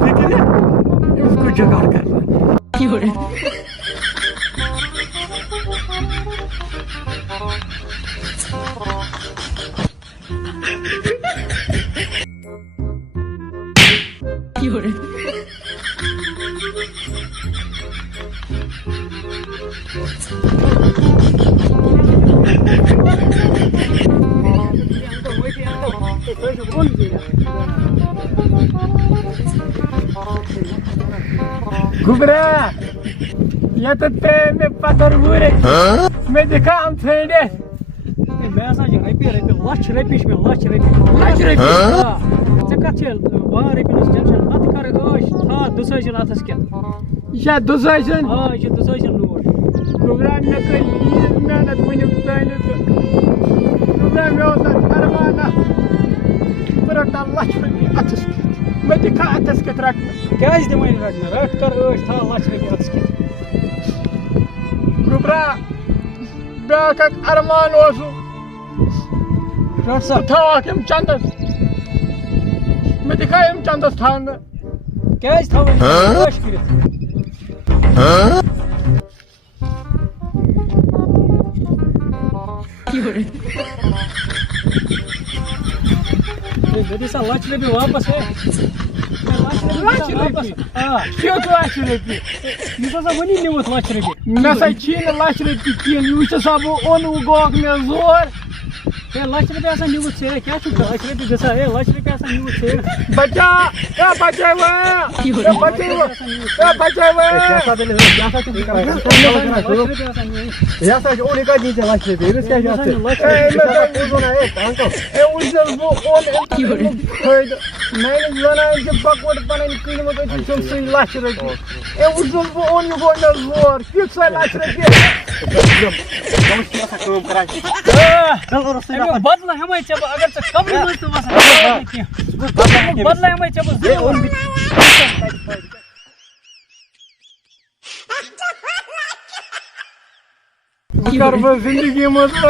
फिक्र है उसको जुगाड़ करना। गुबरा ये तो ते में पत्थर हुए मैं देखा हम फ्रेंड है मैं ऐसा जो IPL लाच रपीश में लाच रपी ते कथल वार रपीस टेंशन मत कर ओश था दुसजन अथस के या दुसजन हां ये दुसजन लोड गुबरा न कर मेहनत वनी ताने गुबरा में होता अरमाना बरटा लाच रपी अथस मैं देखा अथस के रट क्या इस दिमाग रटना रट कर ओश था लाच रपी अथस के गुबरा ब्याक अरमान ओसु था हम चंदस मैं दिखाई हम चंदस था क्या था कोश कर सा लाच रपी वापस है क्यों तो लाच रपी वनी निमुत लाच रपी मे सा चीन लाच रपी किन यह सब ओन गोक मे जोर ए लाच रपी आसान निमुत से क्या लाच रपी गसा ए लाच रपी आसान निमुत से बच्चा ए बच्चा वा ए बच्चा वा ए बच्चा वा क्या दिले क्या सा चीज कर या सा ओने का दी लाच रपी इस क्या जाते ए ओजोना ए अंकल ए उजल वो ओन मैंने जाना है जब बकवाट बनाने के लिए मुझे चल से लाच रपी ए उजल वो ओन गो न जोर किस लाच रपी कम से काम करा चल और बदला हमें जब अगर से कम नहीं तो बस बदला हमें जब कर जिंदगी में तो